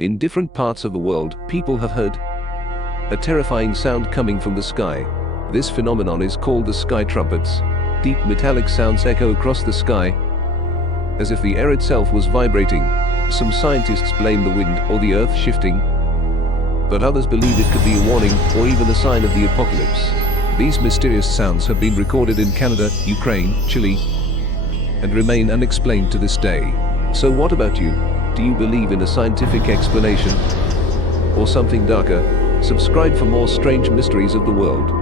In different parts of the world, people have heard a terrifying sound coming from the sky. This phenomenon is called the sky trumpets. Deep metallic sounds echo across the sky, as if the air itself was vibrating. Some scientists blame the wind or the earth shifting, but others believe it could be a warning or even a sign of the apocalypse. These mysterious sounds have been recorded in Canada, Ukraine, Chile, and remain unexplained to this day. So what about you? Do you believe in a scientific explanation or something darker? Subscribe for more strange mysteries of the world.